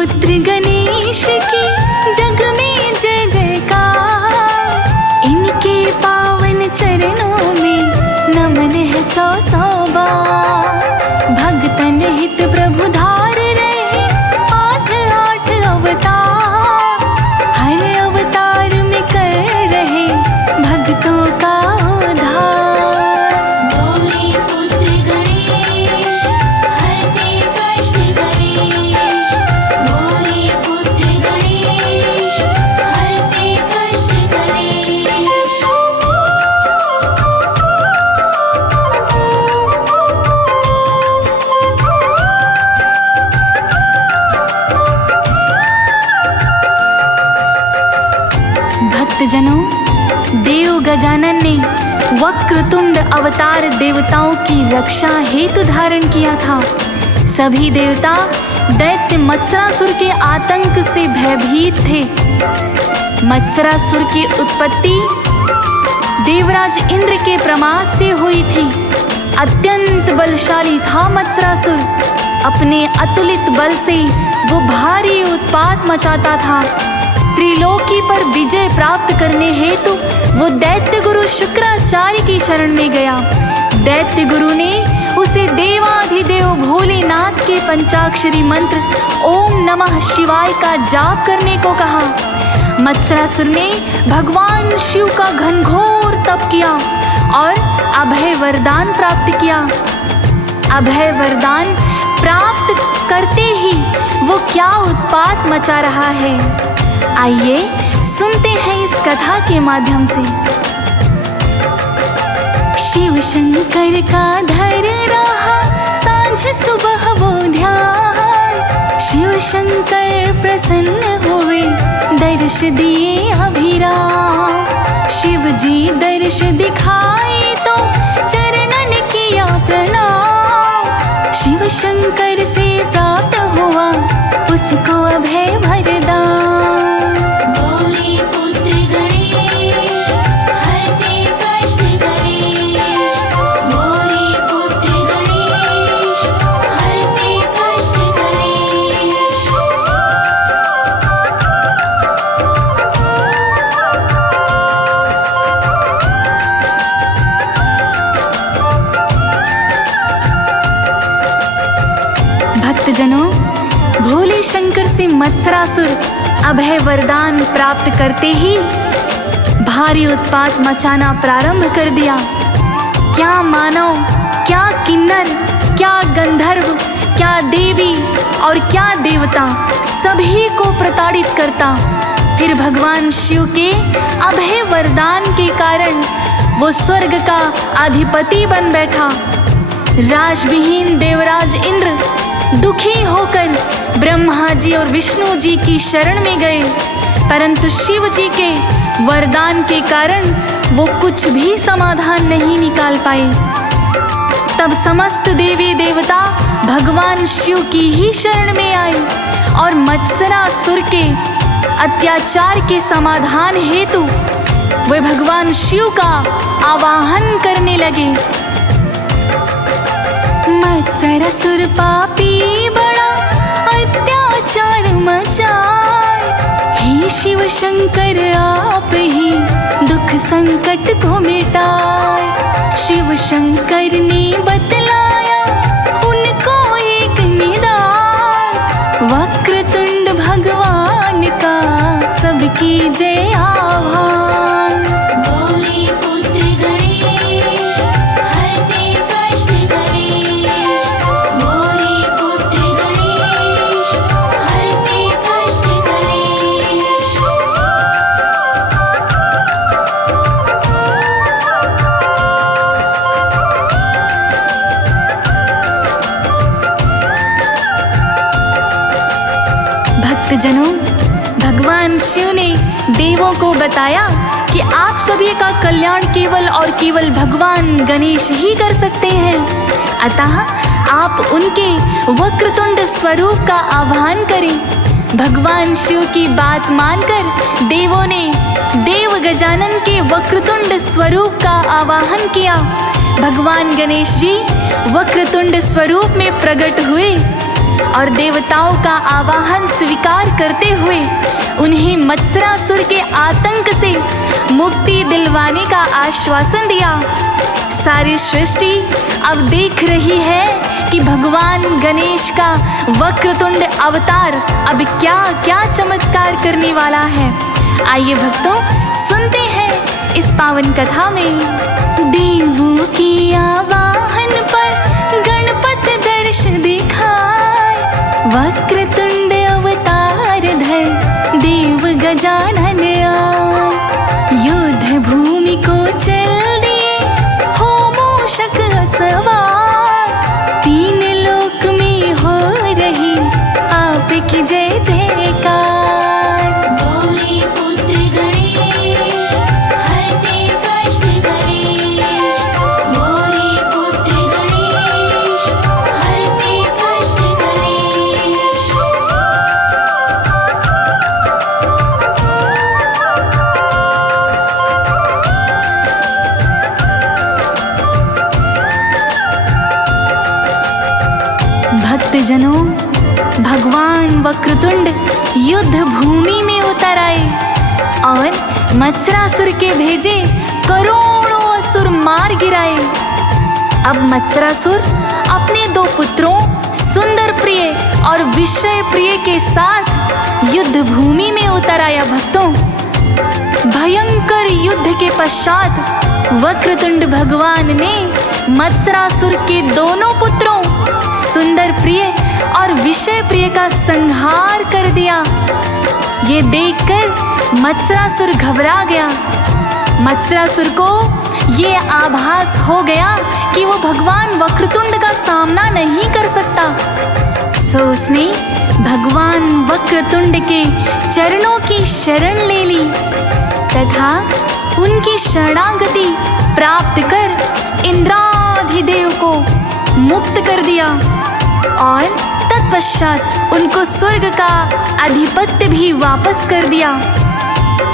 पुत्र गणेश की जग में जय जयकार। इनके पावन चरणों में नमन है सौ सौ बार। भक्तन हित प्रभु धार रहे आठ आठ अवतार। हर अवतार में कर रहे भक्तों का उद्धार। गौरी पुत्र गणेश हरते कष्ट कलेश। गौरी पुत्र गणेश हरते कष्ट कलेश। भक्तजनों, देव गजानन ने वक्रतुंड अवतार देवताओं की रक्षा हेतु धारण किया था। सभी देवता दैत्य मत्सरासुर के आतंक से भयभीत थे। मत्सरासुर की उत्पत्ति देवराज इंद्र के प्रमाद से हुई थी। अत्यंत बलशाली था मत्सरासुर। अपने अतुलित बल से वो भारी उत्पात मचाता था। त्रिलोकी पर विजय प्राप्त करने हेतु वो दैत्य गुरु शुक्राचार्य की शरण में गया। दैत्य गुरु ने उसे देवाधिदेव भोलेनाथ के पंचाक्षरी मंत्र ओम नमः शिवाय का जाप करने को कहा। मत्सरासुर ने भगवान शिव का घनघोर तप किया और अभय वरदान प्राप्त किया। अभय वरदान प्राप्त करते ही वो क्या उत्पात मचा रहा है, आइए सुनते हैं इस कथा के माध्यम से। शिव शंकर का धर रहा सांझ सुबह वो ध्यान। शिव शंकर प्रसन्न हुए दर्श दिए अभिराम। शिव जी दर्श दिखाए तो चरणन किया प्रणाम। शिव शंकर से प्राप्त हुआ उसको अभय वरदान। गौरी पुत्र गणेश हरते कष्ट कलेश। गौरी पुत्र गणेश हरते कष्ट कलेश। भक्तजनों, भोले शंकर से मत्सरासुर अभय वरदान प्राप्त करते ही भारी उत्पात मचाना प्रारंभ कर दिया। क्या मानव, क्या किन्नर, क्या गंधर्व, क्या देवी और क्या देवता सभी को प्रताड़ित करता। फिर भगवान शिव के अभय वरदान के कारण वो स्वर्ग का अधिपति बन बैठा। राजविहीन देवराज इंद्र दुखी होकर ब्रह्मा जी और विष्णु जी की शरण में गए, परंतु शिव जी के वरदान के कारण वो कुछ भी समाधान नहीं निकाल पाए। तब समस्त देवी देवता भगवान शिव की ही शरण में आए और मत्सरासुर के अत्याचार के समाधान हेतु वे भगवान शिव का आवाहन करने लगे। मत्सरासुर पापी बड़ा अत्याचार मचाए। हे शिव शंकर आप ही दुख संकट को मिटाए। शिव शंकर ने बतलाया उनको एक निदान। वक्रतुंड भगवान का सबकी जय आह्वान। गौरी पुत्र गणेश हरते कष्ट कलेश। गौरी पुत्र गणेश हरते कष्ट कलेश। भक्तजनों, भगवान शिव ने देवों को बताया कि आप सभी का कल्याण केवल और केवल भगवान गणेश ही कर सकते हैं। अतः आप उनके वक्रतुंड स्वरूप का आह्वान करें। भगवान शिव की बात मानकर देवों ने देव गजानन के वक्रतुंड स्वरूप का आवाहन किया। भगवान गणेश जी वक्रतुंड स्वरूप में प्रकट हुए। और देवताओं का आवाहन स्वीकार करते हुए उन्हें मत्सरासुर के आतंक से मुक्ति दिलवाने का आश्वासन दिया। सारी सृष्टि अब देख रही है कि भगवान गणेश का वक्रतुंड अवतार अब क्या क्या चमत्कार करने वाला है। आइए भक्तों, सुनते हैं इस पावन कथा में। देवों की आवाहन पर गणपति दर्श दिखाए, वक्रतुंड अवतार धर देव गजानन आए। युद्ध भूमि को चल दिए हो मूषक सवार, तीन लोक में हो रही आपकी जय जयकार। गौरी पुत्र गणेश हरते कष्ट कलेश, गौरी पुत्र गणेश हरते कष्ट कलेश। भक्तजनों, भगवान वक्रतुंड युद्ध भूमि में उतर आए और मत्सरासुर के भेजे करोड़ों असुर मार गिराए। अब मत्सरासुर अपने दो पुत्रों सुंदर प्रिय और विषय प्रिय के साथ युद्ध भूमि में उतर आया। भक्तों, भयंकर युद्ध के पश्चात वक्रतुंड भगवान ने मत्सरासुर के दोनों पुत्रों सुंदर प्रिय और विषय प्रिय का संहार कर दिया। ये देखकर मत्सरासुर घबरा गया। मत्सरासुर को ये आभास हो गया कि वो भगवान वक्रतुंड का सामना नहीं कर सकता। सो उसने भगवान वक्रतुंड के चरणों की शरण ले ली तथा उनकी शरणागति प्राप्त कर इंद्राधिदेव को मुक्त कर दिया और तत्पश्चात उनको स्वर्ग का आधिपत्य भी वापस कर दिया।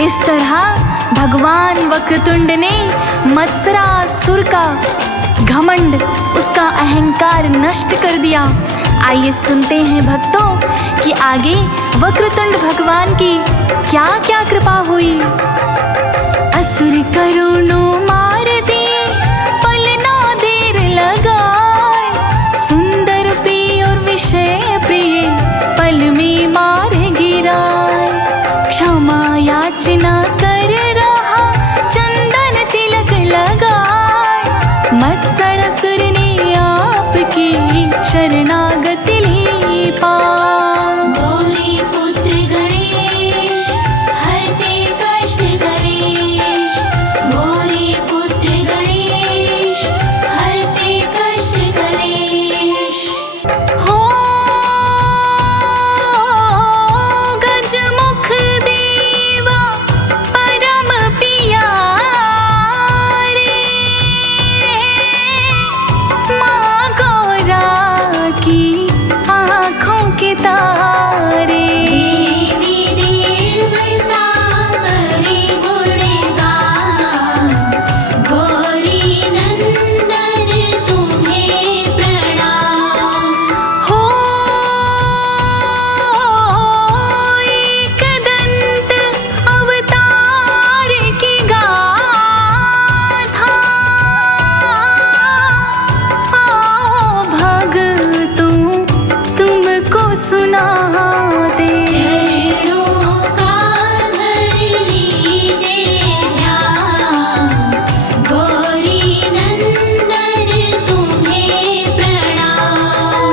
इस तरह भगवान वक्रतुंड ने मत्सरासुर का घमंड, उसका अहंकार नष्ट कर दिया। आइए सुनते हैं भक्तों कि आगे वक्रतुंड भगवान की क्या क्या कृपा हुई। असुर करोड़ों मार दिए, पल ना देर लगाए, सुंदर प्रिय और विषय प्रिय पल में मार गिराए। क्षमा याचना कर रहा चंदन तिलक लगाए, मत्सरासुर ने आपकी शरणागति ली पाए। गौरी पुत्र गणेश हरते कष्ट कलेश, गौरी पुत्र गणेश हरते कष्ट कलेश। हो गजमुख देवा परम प्यारे, माँ गौरा की आँखों के तारे। देवी देवता करे गुणगान, गौरी नंदन तुम्हें प्रणाम। हो एकदंत अवतार की गाथा, आओ भगतों तुमको सुनाते। चरणों का धर लीजिए ध्यान, गौरी नंदन तुम्हें प्रणाम।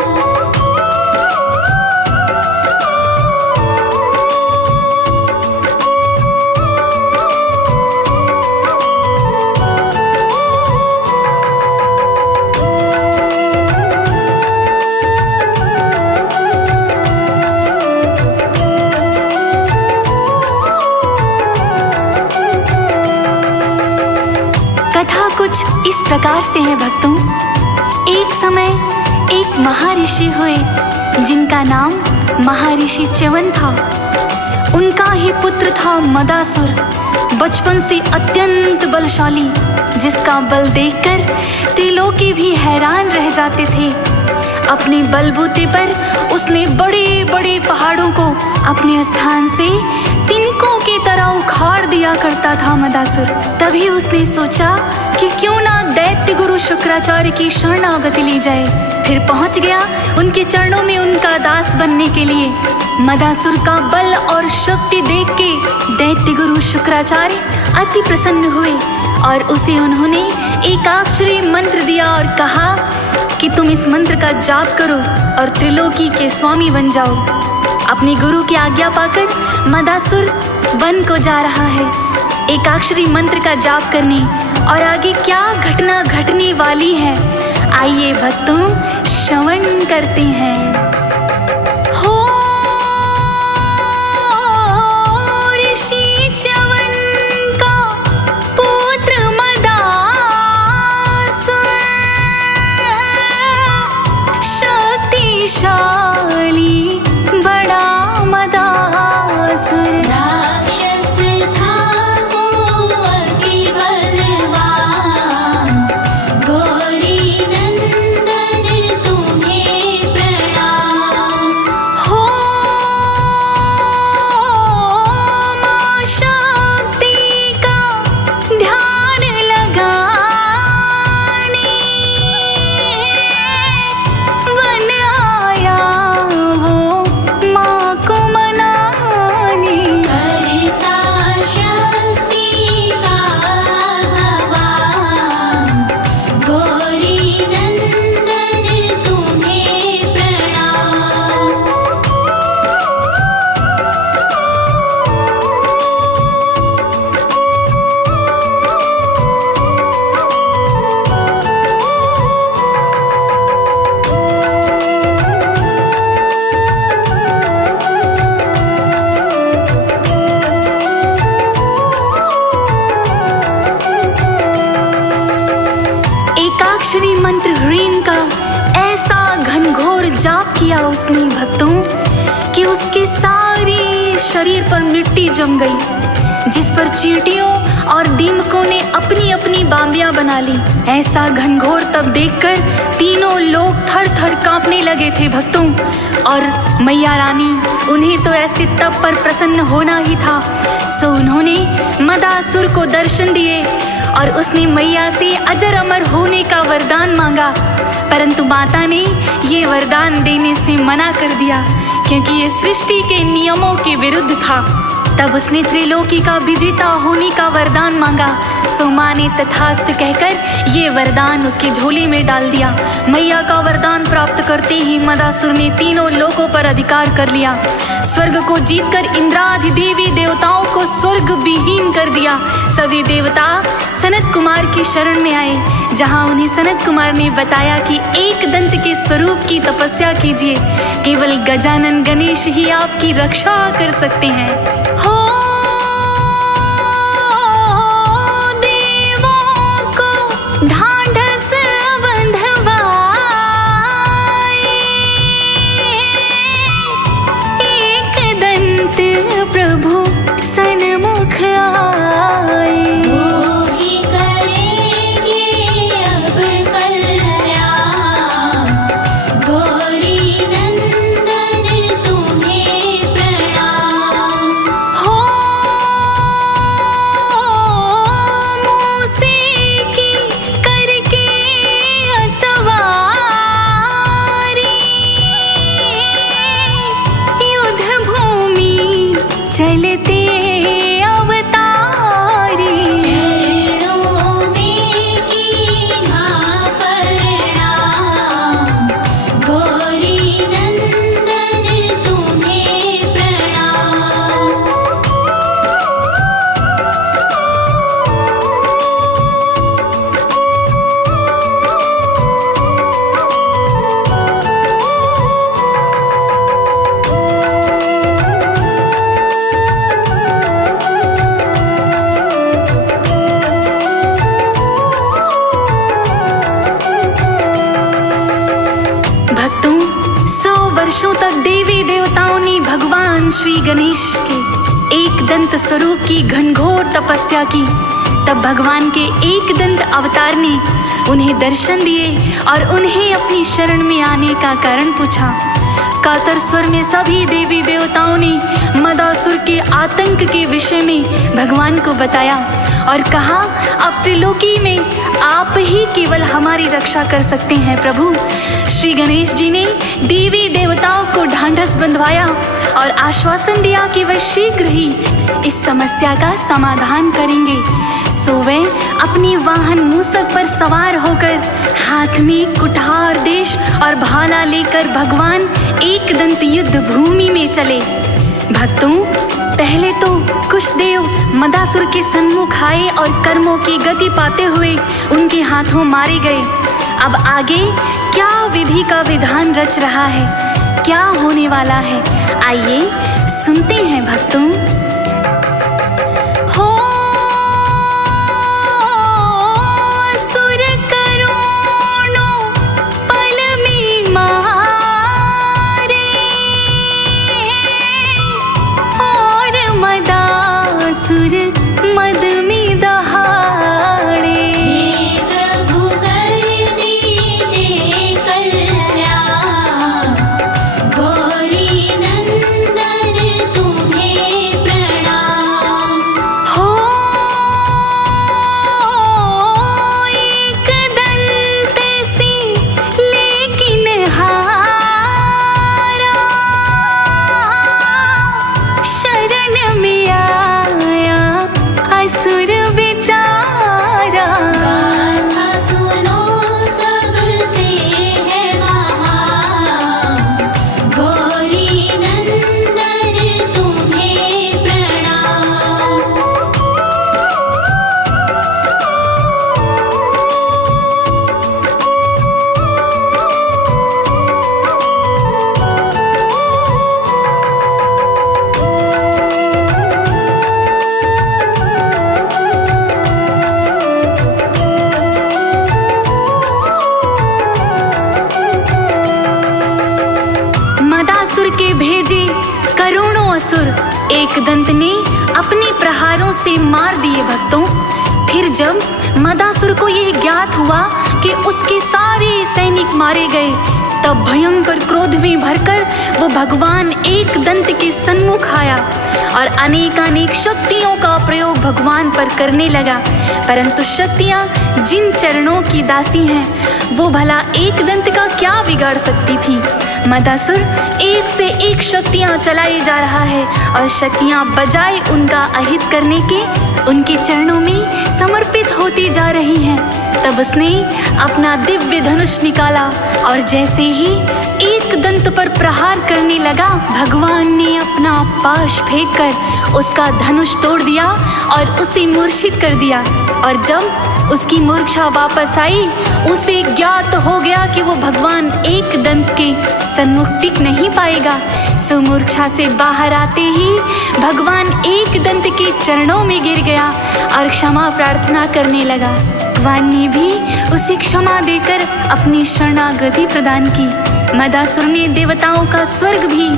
कथा कुछ इस प्रकार से है भक्तों। एक समय एक महर्षि हुए जिनका नाम महर्षि च्यवन था। उनका ही पुत्र था मदासुर, बचपन से अत्यंत बलशाली, जिसका बल देखकर त्रिलोकी भी हैरान रह जाते थे। अपने बलबूते पर उसने बड़े बड़े पहाड़ों को अपने स्थान से तिनकों की तरह उखाड़ दिया करता था मदासुर। तभी उसने सोचा कि क्यों ना दैत्य गुरु शुक्राचार्य की शरणागति ली जाए। फिर पहुंच गया उनके चरणों में उनका दास बनने के लिए। मदासुर का बल और शक्ति देख के दैत्य गुरु शुक्राचार्य अति प्रसन्न हुए और उसे उन्होंने एकाक्षरी मंत्र दिया और कहा कि तुम इस मंत्र का जाप करो और त्रिलोकी के स्वामी बन जाओ। अपने गुरु की आज्ञा पाकर मदासुर वन को जा रहा है एकाक्षरी मंत्र का जाप करने। और आगे क्या घटना घटने वाली है, आइए भक्तों श्रवण करते हैं। हो ऋषि च्यवन का पुत्र मदासुर, शक्तिशाली बड़ा मदासुर। राक्षस था वो अति बलवान, गौरी नंदन तुम्हें प्रणाम। हो मां शक्ति का ध्यान लगाने वन आया वो मां को मनाने। करता शक्ति का आह्वान, गौरी नंदन तुम्हें प्रणाम। एकाक्षरी मंत्र ह्रीं का ऐसा घनघोर जाप किया उसने भक्तों कि उसके सारे शरीर पर मिट्टी जम गई, जिस पर चींटियों और दीमकों ने अपनी अपनी बाम्बियां बना ली। ऐसा घनघोर तब देखकर तीनों लोग थर थर कांपने लगे थे भक्तों। और मैया रानी उन्हें तो ऐसे तप पर प्रसन्न होना ही था, सो उन्होंने मदासुर को दर्शन दिए और उसने मैया से अजर अमर होने का वरदान मांगा। परंतु माता ने ये वरदान देने से मना कर दिया क्योंकि ये सृष्टि के नियमों के विरुद्ध था। तब उसने त्रिलोकी का विजेता होने का वरदान मांगा। सो माँ ने तथास्तु कहकर ये वरदान उसकी झोली में डाल दिया। मैया का वरदान प्राप्त करते ही मदासुर ने तीनों लोकों पर अधिकार कर लिया। स्वर्ग को जीतकर इंद्रादि देवी देवताओं को स्वर्ग विहीन कर दिया। सभी देवता सनत कुमार की शरण में आए, जहाँ उन्हें सनत कुमार ने बताया कि एक दंत के स्वरूप की तपस्या कीजिए, केवल गजानन गणेश ही आपकी रक्षा कर सकते हैं। हो देवों को ढांढस बंधवाए, एक दंत प्रभु सन्मुख आए। वो ही करेंगे अब कल्याण, गौरी नंदन तुम्हें प्रणाम। हो मूसे की करके असवारी, युद्ध भूमि चलते अवतारी। चरणों में कीन्हा प्रणाम, गौरी नंदन तुम्हें प्रणाम। भक्तों 100 वर्षों तक देवी देवताओं ने भगवान श्री गणेश के एक दंत स्वरूप की घनघोर तपस्या की। तब भगवान के एक दंत अवतार ने उन्हें दर्शन दिए और उन्हें अपनी शरण में आने का कारण पूछा। कातर स्वर में सभी देवी देवताओं ने मदासुर के आतंक के विषय में भगवान को बताया और कहा, अब त्रिलोकी में आप ही केवल हमारी रक्षा कर सकते हैं प्रभु। श्री गणेश जी ने देवी देवताओं को ढांढस बंधवाया और आश्वासन दिया कि वह शीघ्र ही इस समस्या का समाधान करेंगे। सो वे अपनी वाहन मूसक पर सवार होकर हाथ में कुठार देश और भाला लेकर भगवान एक दंत युद्ध भूमि में चले। भक्तों, पहले तो कुछ देव मदासुर के सन्मुख आए और कर्मों की गति पाते हुए उनके हाथों मारे गए। अब आगे क्या विधि का विधान रच रहा है, क्या होने वाला है, आइए सुनते हैं भक्तों। मद में दहाड़े, हे प्रभु कर दीजिए कल्याण, गौरी नंदन तुम्हें प्रणाम। हो एक दंत सी लेकिन हारा, शरण में आया असुर बेचारा। गाथा सुनो सबसे है महान, गौरी नंदन तुम्हें प्रणाम। मदासुर के भेजे करोड़ों असुर एक दंत ने अपने प्रहारों से मार दिए भक्तों। फिर जब मदासुर को यह ज्ञात हुआ कि उसके सारे सैनिक मारे गए, तब भयंकर क्रोध में भरकर वो भगवान एक दंत के सन्मुख आया और अनेकानेक शक्तियों का प्रयोग भगवान पर करने लगा। परंतु शक्तियाँ जिन चरणों की दासी हैं, वो भला एक दंत का क्या बिगाड़ सकती थी। मदासुर एक से एक शक्तियाँ चलाई जा रहा है और शक्तियाँ बजाय उनका अहित करने के उनके चरणों में समर्पित होती जा रही हैं। तब उसने अपना दिव्य धनुष निकाला और जैसे ही एक दंत पर प्रहार करने लगा, भगवान ने अपना पाश फेंककर उसका धनुष तोड़ दिया और उसे मूर्छित कर दिया। और जब उसकी मूर्छा वापस आई, उसे ज्ञात हो गया कि वो भगवान एक दंत के सन्मुख टिक नहीं पाएगा। सो मूर्छा से बाहर आते ही भगवान एक दंत के चरणों में गिर गया और क्षमा प्रार्थना करने लगा। भगवान ने भी उसे क्षमा देकर अपनी शरणागति प्रदान की। मदासुर ने देवताओं का स्वर्ग भी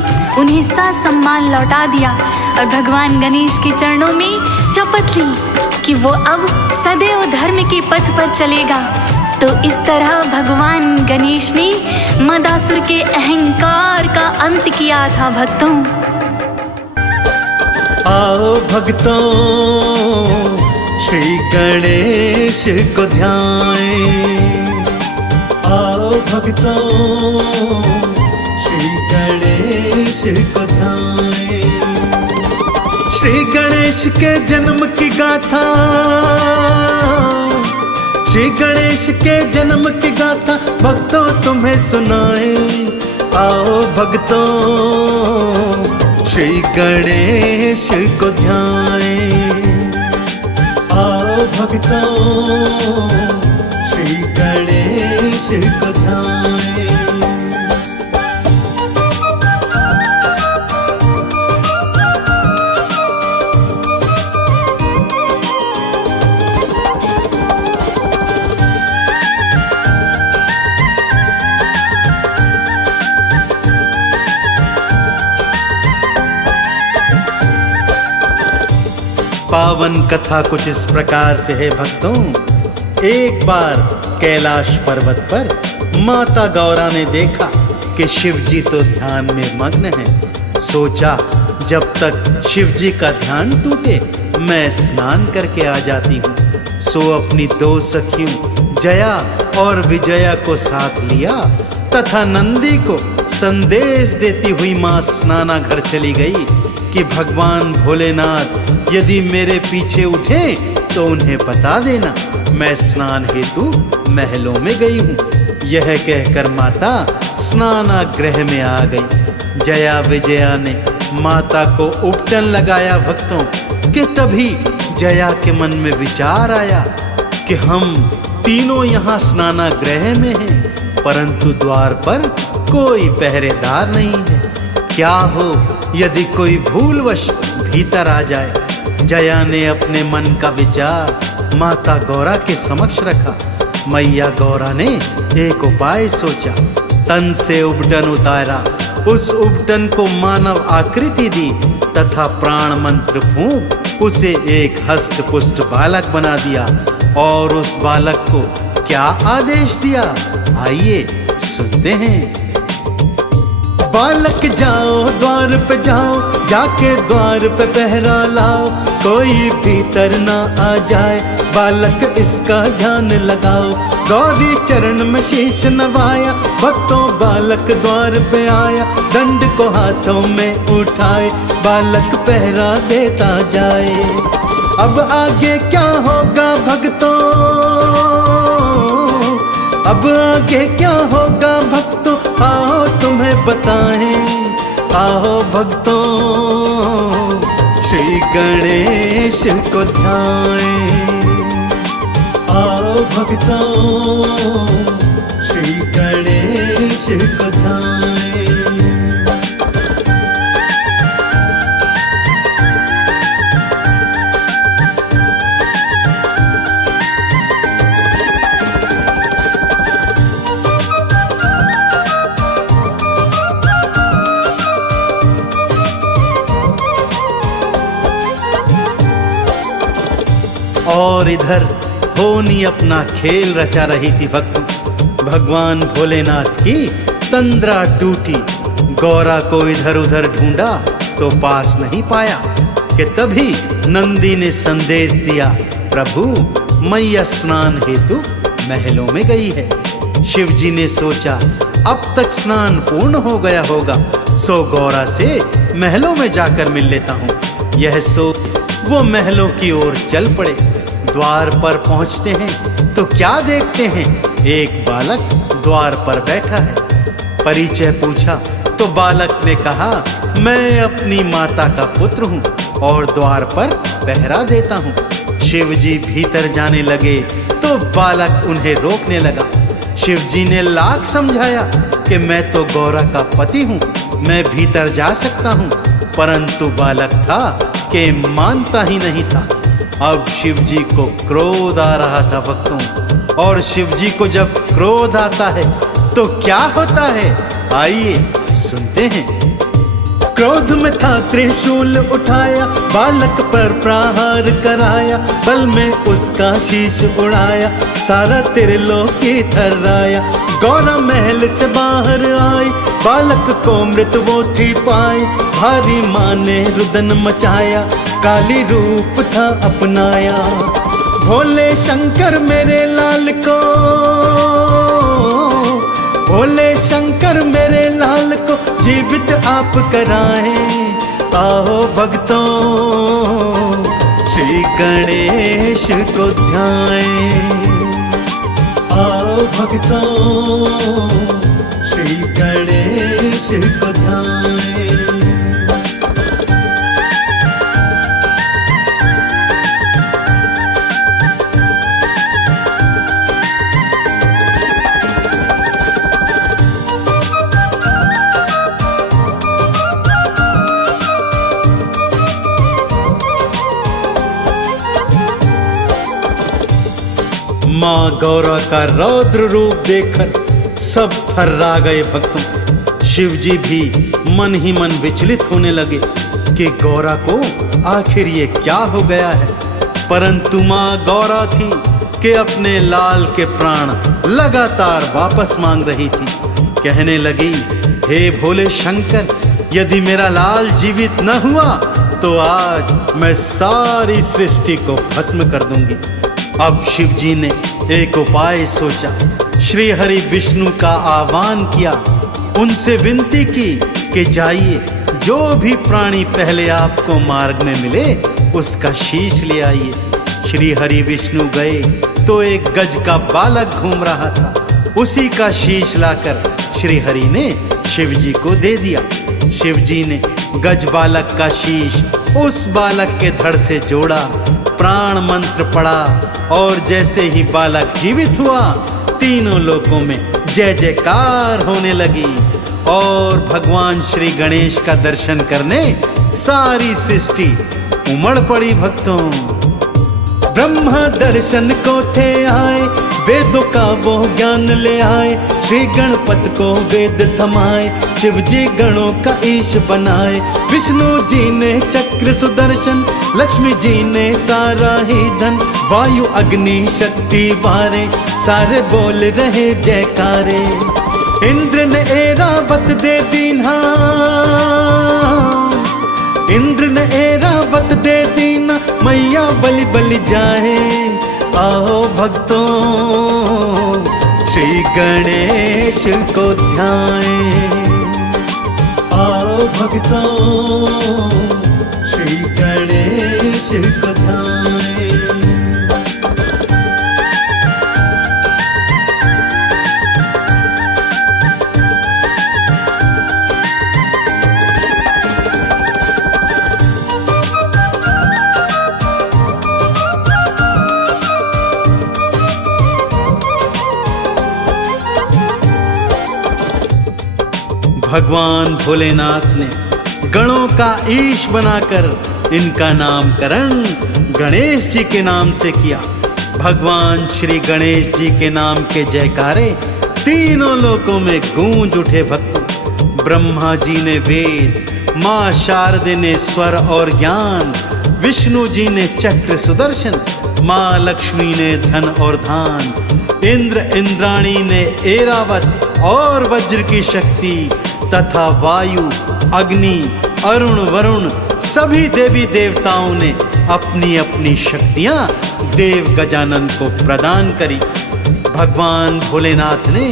उन्हें सम्मान लौटा दिया और भगवान गणेश के चरणों में शपथ ली कि वो अब सदैव धर्म के पथ पर चलेगा। तो इस तरह भगवान गणेश ने मदासुर के अहंकार का अंत किया था भक्तों। आओ भक्तों, श्री गणेश को ध्याएं। आओ भक्तों, श्री गणेश को ध्याएं। श्री गणेश के जन्म की गाथा, श्री गणेश के जन्म की गाथा भक्तों तुम्हें सुनाए। आओ भक्तों, श्री गणेश को ध्याएं। आओ भक्तों, श्री गणेश को ध्याएं। पावन कथा कुछ इस प्रकार से है भक्तों। एक बार कैलाश पर्वत पर माता गौरा ने देखा कि शिव जी तो ध्यान में मग्न हैं। सोचा जब तक शिव जी का ध्यान टूटे मैं स्नान करके आ जाती हूँ। सो अपनी दो सखियों जया और विजया को साथ लिया तथा नंदी को संदेश देती हुई माँ स्नानाघर चली गई कि भगवान भोलेनाथ यदि मेरे पीछे उठे तो उन्हें बता देना मैं स्नान हेतु महलों में गई हूँ। यह कहकर माता स्नानागृह में आ गई। जया विजया ने माता को उपटन लगाया भक्तों कि तभी जया के मन में विचार आया कि हम तीनों यहाँ स्नानागृह में हैं, परंतु द्वार पर कोई पहरेदार नहीं है। क्या हो यदि कोई भूलवश भीतर आ जाए। जया ने अपने मन का विचार माता गौरा के समक्ष रखा। मैया गौरा ने एक उपाय सोचा। तन से उपटन उतारा, उस उपटन को मानव आकृति दी तथा प्राण मंत्र फूंक उसे एक हष्ट पुष्ट बालक बना दिया और उस बालक को क्या आदेश दिया, आइए सुनते हैं। बालक जाओ द्वार पे जाओ, जाके द्वार पे पहरा लाओ, कोई भीतर ना आ जाए, बालक इसका ध्यान लगाओ। गौरी चरण में शीश नवाया, भक्तों बालक द्वार पे आया, दंड को हाथों में उठाए, बालक पहरा देता जाए। अब आगे क्या होगा भक्तों, अब आगे क्या होगा भक्तों, आओ तुम्हें बताएं, आओ भक्तों श्री गणेश को ध्याएं। आओ भक्तों श्री गणेश को ध्याएं। और इधर होनी अपना खेल रचा रही थी भक्तों। भगवान भोलेनाथ की तंद्रा टूटी। गौरा को इधर उधर ढूंढा तो पास नहीं पाया कि तभी नंदी ने संदेश दिया, प्रभु मैया स्नान हेतु महलों में गई है। शिव जी ने सोचा अब तक स्नान पूर्ण हो गया होगा, सो गौरा से महलों में जाकर मिल लेता हूँ। यह सोच वो महलों की ओर चल पड़े। द्वार पर पहुंचते हैं तो क्या देखते हैं, एक बालक द्वार पर बैठा है। परिचय पूछा तो बालक ने कहा, मैं अपनी माता का पुत्र हूँ और द्वार पर पहरा देता हूँ। शिव जी भीतर जाने लगे तो बालक उन्हें रोकने लगा। शिव जी ने लाख समझाया कि मैं तो गौरा का पति हूँ, मैं भीतर जा सकता हूँ, परंतु बालक था कि मानता ही नहीं था। अब शिव जी को क्रोध आ रहा था भक्तों, और शिव जी को जब क्रोध आता है तो क्या होता है, आइए सुनते हैं। क्रोध में था त्रिशूल उठाया, बालक पर प्रहार कराया, बल में उसका शीश उड़ाया, सारा त्रिलोकी थर्राया। गौरा महल से बाहर आई, बालक को मृत वो थी पाई, भारी माँ ने रुदन मचाया, काली रूप था अपनाया। भोले शंकर मेरे लाल को, भोले शंकर मेरे लाल को जीवित आप कराएं। आओ भक्तों श्री गणेश को ध्याएं। आओ भक्तों श्री गणेश को ध्याएं। माँ गौरा का रौद्र रूप देखकर सब थर्रा गए भक्तों। शिव जी भी मन ही मन विचलित होने लगे कि गौरा को आखिर ये क्या हो गया है। परंतु माँ गौरा थी कि अपने लाल के प्राण लगातार वापस मांग रही थी। कहने लगी, हे भोले शंकर, यदि मेरा लाल जीवित न हुआ तो आज मैं सारी सृष्टि को भस्म कर दूंगी। अब शिव जी ने एक उपाय सोचा। श्री हरि विष्णु का आह्वान किया, उनसे विनती की कि जाइए, जो भी प्राणी पहले आपको मार्ग में मिले उसका शीश ले आइए। श्री हरि विष्णु गए तो एक गज का बालक घूम रहा था। उसी का शीश लाकर श्री हरि ने शिव जी को दे दिया। शिव जी ने गज बालक का शीश उस बालक के धड़ से जोड़ा, प्राण मंत्र पड़ा और जैसे ही बालक जीवित हुआ, तीनों लोकों में जय जयकार होने लगी और भगवान श्री गणेश का दर्शन करने सारी सृष्टि उमड़ पड़ी। भक्तों, ब्रह्मा दर्शन को थे आए, वेदों का वो ज्ञान ले आए। श्री गणपति को वेद थमाए, शिव जी गणों का ईश बनाए। विष्णु जी ने चक्र सुदर्शन, लक्ष्मी जी ने सारा ही धन। वायु अग्नि शक्ति वारे, सारे बोल रहे जयकारे। इंद्र ने ऐरावत दे दीन्हा, इंद्र ने ऐरावत दे दीना, मैया बलि बलि जाए। आओ भक्तों, श्री गणेश को ध्याएं। आओ भक्तों, श्री गणेश को ध्याएं। भगवान भोलेनाथ ने गणों का ईश बनाकर इनका नामकरण गणेश जी के नाम से किया। भगवान श्री गणेश जी के नाम के जयकारे तीनों लोकों में गूंज उठे। भक्तों, ब्रह्मा जी ने वेद, माँ शारदे ने स्वर और ज्ञान, विष्णु जी ने चक्र सुदर्शन, माँ लक्ष्मी ने धन और धान, इंद्र इंद्राणी ने ऐरावत और वज्र की शक्ति तथा वायु, अग्नि, अरुण, वरुण सभी देवी देवताओं ने अपनी अपनी शक्तियां देव गजानन को प्रदान करी। भगवान भोलेनाथ ने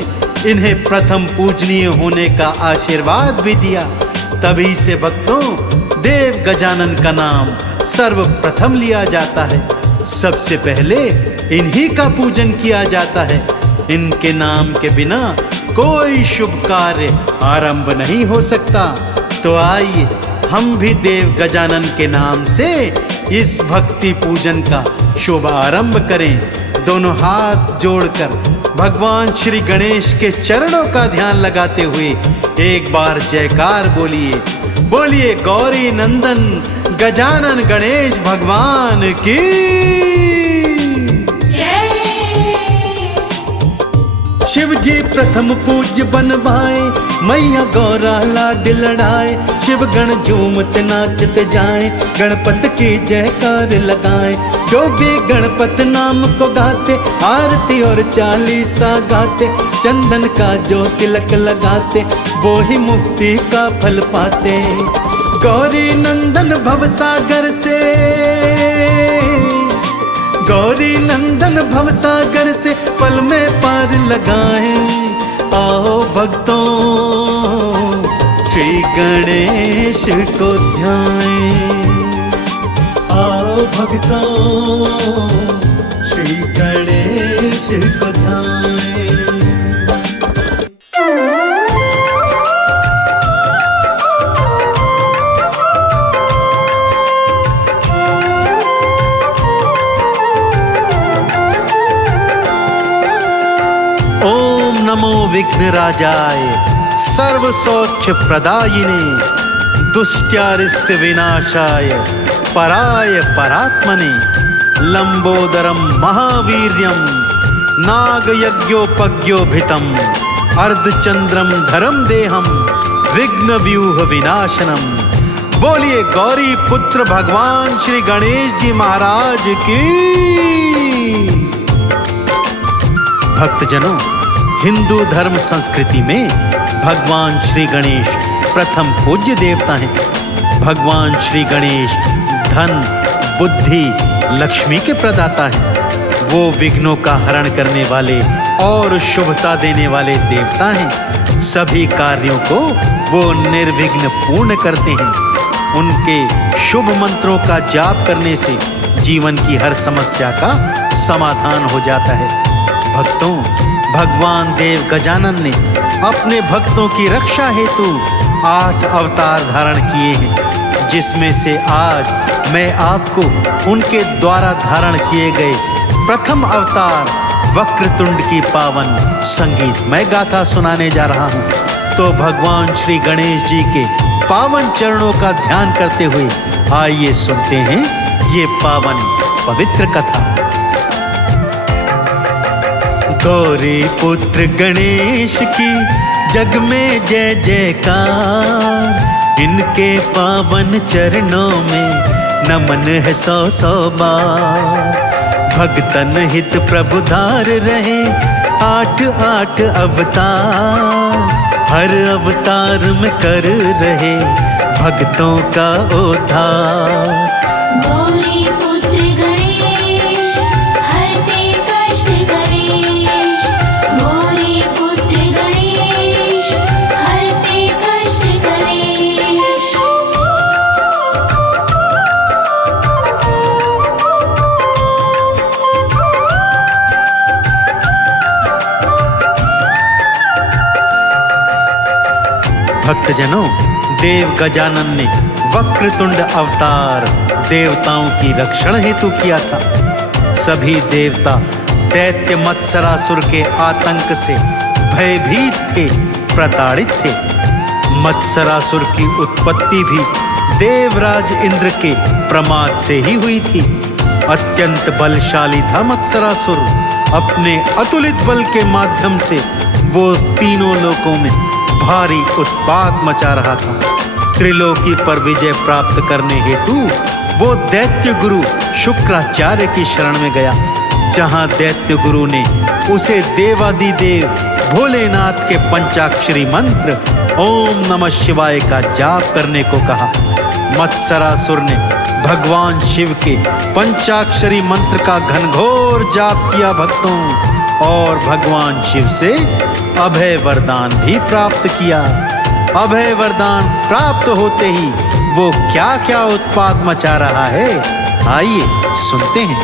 इन्हें प्रथम पूजनीय होने का आशीर्वाद भी दिया। तभी से भक्तों, देव गजानन का नाम सर्वप्रथम लिया जाता है। सबसे पहले इन्हीं का पूजन किया जाता है। इनके नाम के बिना कोई शुभ कार्य आरंभ नहीं हो सकता। तो आइए हम भी देव गजानन के नाम से इस भक्ति पूजन का शुभ आरंभ करें। दोनों हाथ जोड़कर भगवान श्री गणेश के चरणों का ध्यान लगाते हुए एक बार जयकार बोलिए। बोलिए गौरी नंदन गजानन गणेश भगवान की। शिव जी प्रथम पूज्य बनवाए, मैया गौरा लाड लड़ाए। शिव गण झूमत नाचत जाए, गणपत की जयकार लगाए। जो भी गणपत नाम को गाते, आरती और चालीसा गाते। चंदन का जो तिलक लगाते, वो ही मुक्ति का फल पाते। गौरी नंदन भवसागर से, गौरी नंदन भवसागर से पल में पार लगाएं। आओ भक्तों, श्री गणेश को ध्याएं। आओ भक्तों, श्री गणेश को ध्याएं। नमो विघ्नराजाय सर्व सौख्य प्रदायिने, दुष्ट्यारिष्ट विनाशाय पराय परात्मने। लंबोदरम महावीर्यम नागयज्ञोपज्ञोभितम, अर्धचंद्रम धरम देहम विघ्न व्यूह विनाशनम। बोलिए गौरी पुत्र भगवान श्री गणेश जी महाराज की। भक्तजनों, हिंदू धर्म संस्कृति में भगवान श्री गणेश प्रथम पूज्य देवता हैं। भगवान श्री गणेश धन, बुद्धि, लक्ष्मी के प्रदाता हैं। वो विघ्नों का हरण करने वाले और शुभता देने वाले देवता हैं। सभी कार्यों को वो निर्विघ्न पूर्ण करते हैं। उनके शुभ मंत्रों का जाप करने से जीवन की हर समस्या का समाधान हो जाता है। भक्तों, भगवान देव गजानन ने अपने भक्तों की रक्षा हेतु 8 अवतार धारण किए हैं, जिसमें से आज मैं आपको उनके द्वारा धारण किए गए प्रथम अवतार वक्रतुंड की पावन संगीतमय गाथा सुनाने जा रहा हूँ। तो भगवान श्री गणेश जी के पावन चरणों का ध्यान करते हुए आइए सुनते हैं ये पावन पवित्र कथा। गौरी पुत्र गणेश की जग में जय जयकार, इनके पावन चरणों में नमन है 100 बार। भक्तन हित प्रभु धार रहे 8 अवतार, हर अवतार में कर रहे भक्तों का उद्धार। गौरी पुत्र गणेश हरते कष्ट कलेश, गौरी पुत्र गणेश हरते कष्ट कलेश। भक्तजनों, देव गजानन ने वक्रतुंड अवतार देवताओं की रक्षण हेतु किया था। सभी देवता दैत्य मत्सरासुर के आतंक से भयभीत थे, प्रताड़ित थे। मत्सरासुर की उत्पत्ति भी देवराज इंद्र के प्रमाद से ही हुई थी। अत्यंत बलशाली था मत्सरासुर। अपने अतुलित बल के माध्यम से वो तीनों लोकों में भारी उत्पात मचा रहा था। त्रिलोकी पर विजय प्राप्त करने हेतु वो दैत्य गुरु शुक्राचार्य की शरण में गया, जहां दैत्य गुरु ने उसे देवादिदेव भोलेनाथ के पंचाक्षरी मंत्र ओम नमः शिवाय का जाप करने को कहा। मत्सरासुर ने भगवान शिव के पंचाक्षरी मंत्र का घनघोर जाप किया भक्तों, और भगवान शिव से अभय वरदान भी प्राप्त किया। अभय वरदान प्राप्त होते ही वो क्या क्या उत्पात मचा रहा है, आइए सुनते हैं।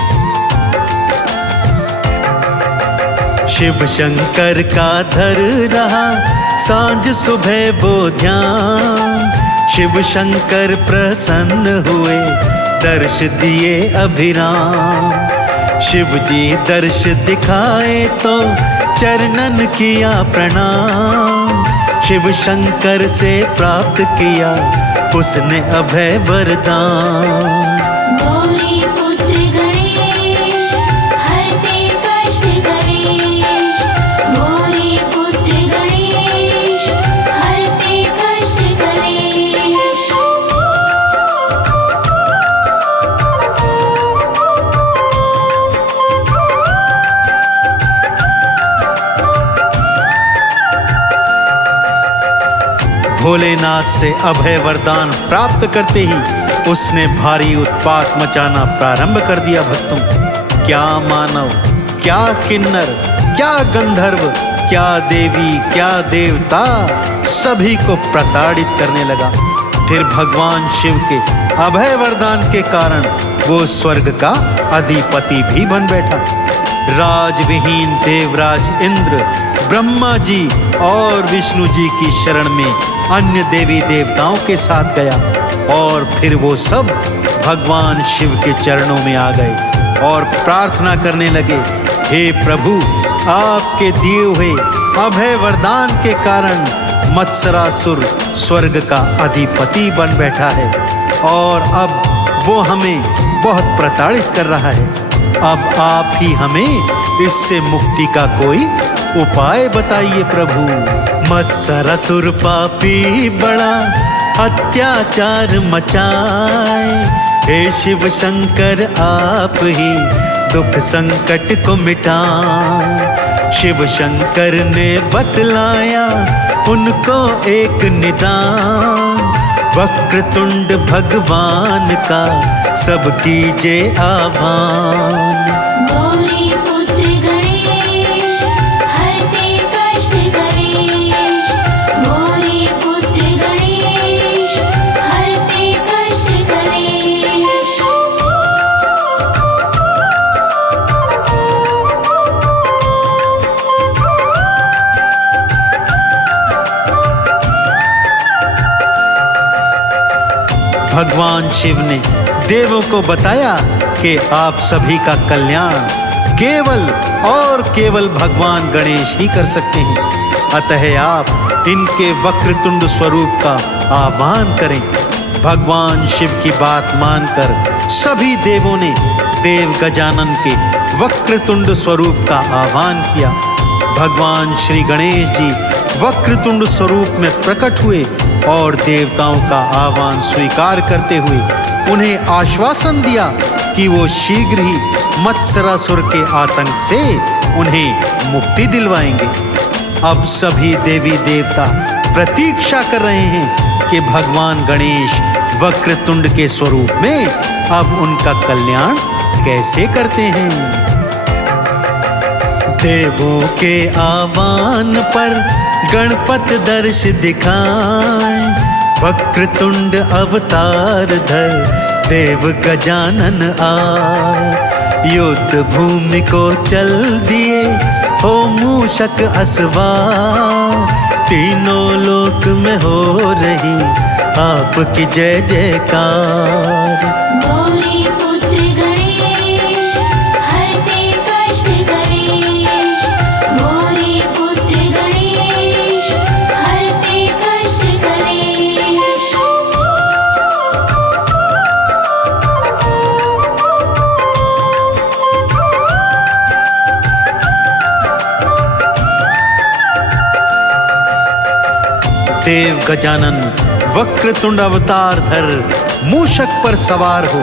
शिव शंकर का धर रहा सांझ सुबह वो ध्यान, शिव शंकर प्रसन्न हुए दर्श दिए अभिराम। शिव जी दर्श दिखाए तो चरणन किया प्रणाम, शिव शंकर से प्राप्त किया उसने अभय वरदान। गौरी पुत्र गणेश हरते कष्ट कलेश, गौरी पुत्र गणेश हरते कष्ट कलेश। भोलेनाथ से अभय वरदान प्राप्त करते ही उसने भारी उत्पात मचाना प्रारंभ कर दिया भक्तों। क्या मानव, क्या किन्नर, क्या गंधर्व, क्या देवी, क्या देवता, सभी को प्रताड़ित करने लगा। फिर भगवान शिव के अभय वरदान के कारण वो स्वर्ग का अधिपति भी बन बैठा। राजविहीन देवराज इंद्र ब्रह्मा जी और विष्णु जी की शरण में अन्य देवी देवताओं के साथ गया, और फिर वो सब भगवान शिव के चरणों में आ गए और प्रार्थना करने लगे, हे प्रभु, आपके दिए हुए अभय वरदान के कारण मत्सरासुर स्वर्ग का अधिपति बन बैठा है और अब वो हमें बहुत प्रताड़ित कर रहा है। अब आप ही हमें इससे मुक्ति का कोई उपाय बताइए प्रभु। मत्सरासुर पापी बड़ा अत्याचार मचाए, हे शिव शंकर आप ही दुख संकट को मिटाए। शिव शंकर ने बतलाया उनको एक निदान, वक्रतुंड भगवान का सब कीजे आह्वान। गौरी पुत्र गणेश हरते कष्ट कलेश, गौरी पुत्र गणेश हरते कष्ट कलेश। भगवान शिव ने देवों को बताया कि आप सभी का कल्याण केवल और केवल भगवान गणेश ही कर सकते हैं। अतः आप इनके वक्रतुंड स्वरूप का आह्वान करें। भगवान शिव की बात मानकर सभी देवों ने देव गजानन के वक्रतुंड स्वरूप का आह्वान किया। भगवान श्री गणेश जी वक्रतुंड स्वरूप में प्रकट हुए और देवताओं का आह्वान स्वीकार करते हुए उन्हें आश्वासन दिया कि वो शीघ्र ही मत्सरासुर के आतंक से उन्हें मुक्ति दिलवाएंगे। अब सभी देवी देवता प्रतीक्षा कर रहे हैं कि भगवान गणेश वक्रतुंड के स्वरूप में अब उनका कल्याण कैसे करते हैं। देवों के आह्वान पर गणपत दर्श दिखाए, वक्रतुंड अवतार धर देव गजानन आए। युद्ध भूमि को चल दिए हो मूषक असवार, तीनों लोक में हो रही आपकी जय जयकार। गौरी पुत्र गणेश हरते कष्ट कलेश, गौरी पुत्र गणेश हरते कष्ट कलेश। देव गजानन वक्रतुंड अवतार धर मूषक पर सवार हो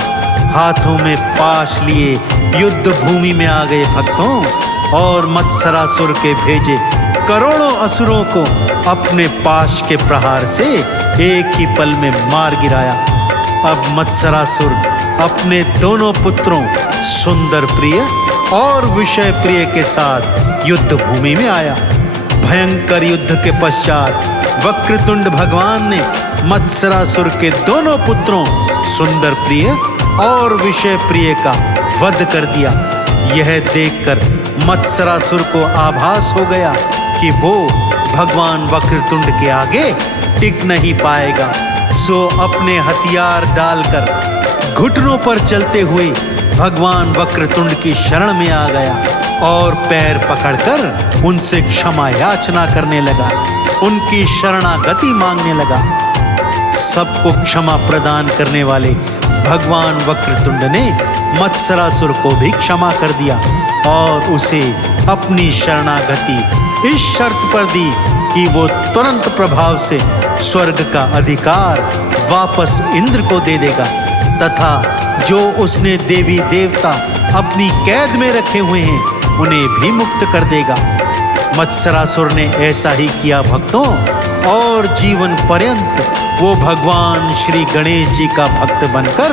हाथों में पाश लिए युद्ध भूमि में आ गए भक्तों और मत्सरासुर के भेजे करोड़ों असुरों को अपने पाश के प्रहार से एक ही पल में मार गिराया। अब मत्सरासुर अपने दोनों पुत्रों सुंदर प्रिय और विषय प्रिय के साथ युद्ध भूमि में आया। भयंकर युद्ध के पश्चात वक्रतुंड भगवान ने मत्सरासुर के दोनों पुत्रों सुंदर प्रिय और विषय प्रिय का वध कर दिया। यह देखकर मत्सरासुर को आभास हो गया कि वो भगवान वक्रतुंड के आगे टिक नहीं पाएगा, सो अपने हथियार डालकर घुटनों पर चलते हुए भगवान वक्रतुंड की शरण में आ गया और पैर पकड़कर उनसे क्षमा याचना करने लगा, उनकी शरणागति मांगने लगा। सबको क्षमा प्रदान करने वाले भगवान वक्रतुंड ने मत्सरासुर को भी क्षमा कर दिया और उसे अपनी शरणागति इस शर्त पर दी कि वो तुरंत प्रभाव से स्वर्ग का अधिकार वापस इंद्र को दे देगा तथा जो उसने देवी देवता अपनी कैद में रखे हुए हैं उन्हें भी मुक्त कर देगा। मत्सरासुर ने ऐसा ही किया भक्तों, और जीवन पर्यंत वो भगवान श्री गणेश जी का भक्त बनकर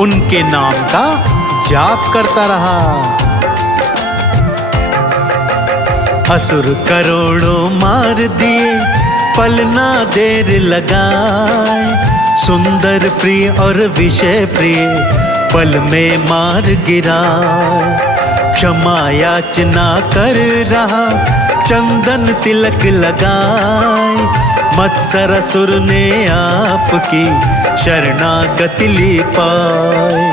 उनके नाम का जाप करता रहा। असुर करोड़ों मार दिए पल ना देर लगाए, सुंदर प्रिय और विषय प्रिय पल में मार गिराए। क्षमा याचना कर रहा चंदन तिलक लगाए, मत्सरासुर ने आपकी शरणागति ली पाए।